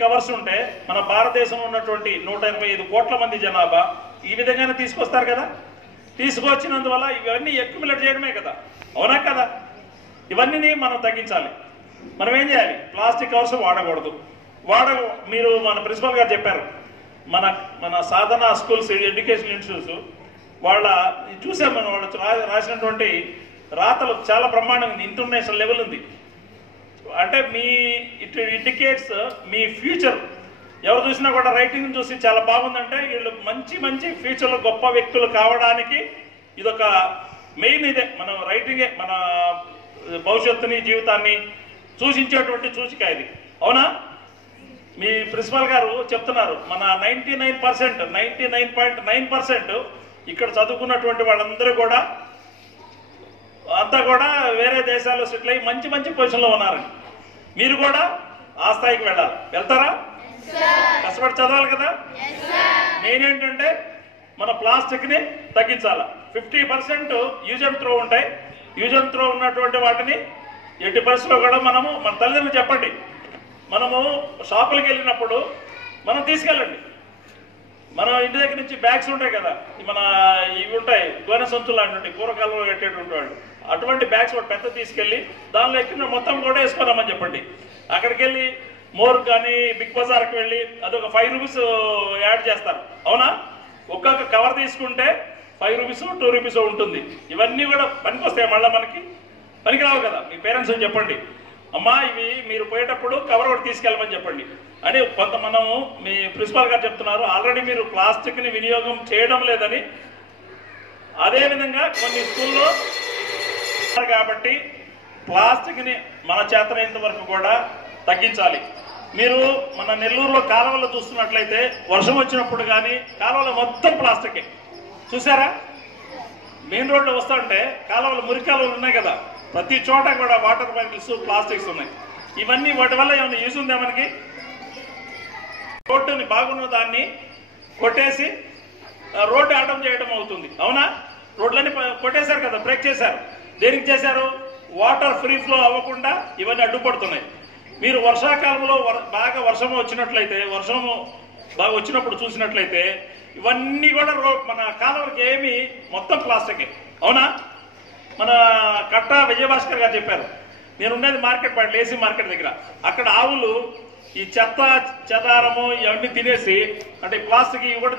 Covers ఉంటే మన భారతదేశంలో ఉన్నటువంటి 125 కోట్ల మంది జనాభా ఈ విధంగానే తీసుకొస్తారు కదా. తీసుకొచ్చినందువల్ల ఇవన్నీ అక్యుములేట్ చేయడమే కదా, అవునా కదా? ఇవన్నీ మనం తగ్గించాలి. మనం ఏం చేయాలి? ప్లాస్టిక్ కవర్స్ వాడకూడదు. మీరు మన ప్రిన్సిపల్ గారు చెప్పారు, మన మన సాధన స్కూల్స్ ఎడ్యుకేషన్ ఇన్స్టిట్యూట్స్ వాళ్ళ చూసాం మనం, వాళ్ళు రాసినటువంటి రాతలు చాలా బ్రహ్మాండంగా ఉంది, ఇంటర్నేషనల్ లెవెల్ ఉంది. అంటే ఇట్ ఇండికేట్స్ మీ ఫ్యూచర్. ఎవరు చూసినా కూడా రైటింగ్ చూసి చాలా బాగుందంటే వీళ్ళు మంచి మంచి ఫ్యూచర్లో గొప్ప వ్యక్తులు కావడానికి ఇదొక మెయిన్. ఇదే మన రైటింగే మన భవిష్యత్తుని జీవితాన్ని సూచించేటువంటి సూచిక ఇది, అవునా? మీ ప్రిన్సిపల్ గారు చెప్తున్నారు మన 99.9% ఇక్కడ చదువుకున్నటువంటి వాళ్ళందరూ కూడా అంతా కూడా వేరే దేశాల్లో సెటిల్ అయ్యి మంచి మంచి పొజిషన్లో ఉన్నారని. మీరు కూడా ఆ స్థాయికి వెళ్ళాలి. వెళ్తారా? కష్టపడి చదవాలి కదా. మెయిన్ ఏంటంటే మన ప్లాస్టిక్ని తగ్గించాలి. 50% యూజ్ అండ్ త్రో ఉంటాయి. యూజ్ అండ్ త్రో ఉన్నటువంటి వాటిని 80% కూడా మనము మన తల్లిదండ్రులు చెప్పండి. మనము షాపులకు వెళ్ళినప్పుడు మనం తీసుకెళ్ళండి. మనం ఇంటి దగ్గర నుంచి బ్యాగ్స్ ఉంటాయి కదా, మన ఇవి ఉంటాయి గోనె సంచులు లాంటి పూర్వకాలంలో పెట్టేటువంటి వాళ్ళు, అటువంటి బ్యాగ్స్ ఒకటి పెద్ద తీసుకెళ్ళి దానిలో ఎక్కిన మొత్తం కూడా వేసుకున్నామని చెప్పండి. అక్కడికి వెళ్ళి మోర్ కానీ బిగ్ బజార్కి వెళ్ళి అదొక 5 రూపీస్ యాడ్ చేస్తారు, అవునా? ఒక్కొక్క కవర్ తీసుకుంటే 5 రూపీస్ 2 రూపీస్ ఉంటుంది. ఇవన్నీ కూడా పనికి వస్తాయి, మళ్ళీ మనకి పనికిరావు కదా. మీ పేరెంట్స్ చెప్పండి, అమ్మా ఇవి మీరు పోయేటప్పుడు కవర్ ఒకటి తీసుకెళ్ళమని చెప్పండి అని. మనము మీ ప్రిన్సిపాల్ గారు చెప్తున్నారు ఆల్రెడీ మీరు ప్లాస్టిక్ని వినియోగం చేయడం లేదని. అదేవిధంగా కొన్ని స్కూల్లో కాబట్టి ప్లాస్టిక్ని మన చేతనైనంత వరకు కూడా తగ్గించాలి. మీరు మన నెల్లూరులో కాలువల్లో చూస్తున్నట్లయితే వర్షం వచ్చినప్పుడు కానీ కాలువలో మొత్తం ప్లాస్టికే చూసారా? మెయిన్ రోడ్లో వస్తుంటే కాలువలు మురికి కాలువలు ఉన్నాయి కదా, ప్రతి చోట కూడా వాటర్ బాటిల్స్ ప్లాస్టిక్స్ ఉన్నాయి. ఇవన్నీ వాటి వల్ల ఏమైనా యూజ్ ఉందా మనకి? రోడ్డుని బాగున్న దాన్ని కొట్టేసి రోడ్డు అడ్డం చేయడం అవుతుంది, అవునా? రోడ్లన్నీ కొట్టేశారు కదా, బ్రేక్ చేశారు. దేనికి చేశారు? వాటర్ ఫ్రీ ఫ్లో అవ్వకుండా ఇవన్నీ అడ్డుపడుతున్నాయి. మీరు వర్షాకాలంలో బాగా వర్షం వచ్చినట్లయితే, వర్షము బాగా వచ్చినప్పుడు చూసినట్లయితే ఇవన్నీ కూడా మన కాలువలకి ఏమి మొత్తం ప్లాస్టికే, అవునా? మన కట్ట విజయభాస్కర్ గారు చెప్పారు, నేను ఉండేది మార్కెట్ పాయింట్ లేసీ మార్కెట్ దగ్గర. అక్కడ ఆవులు ఈ చెత్త చెదారము ఇవన్నీ తినేసి, అంటే ప్లాస్టిక్ ఇవి కూడా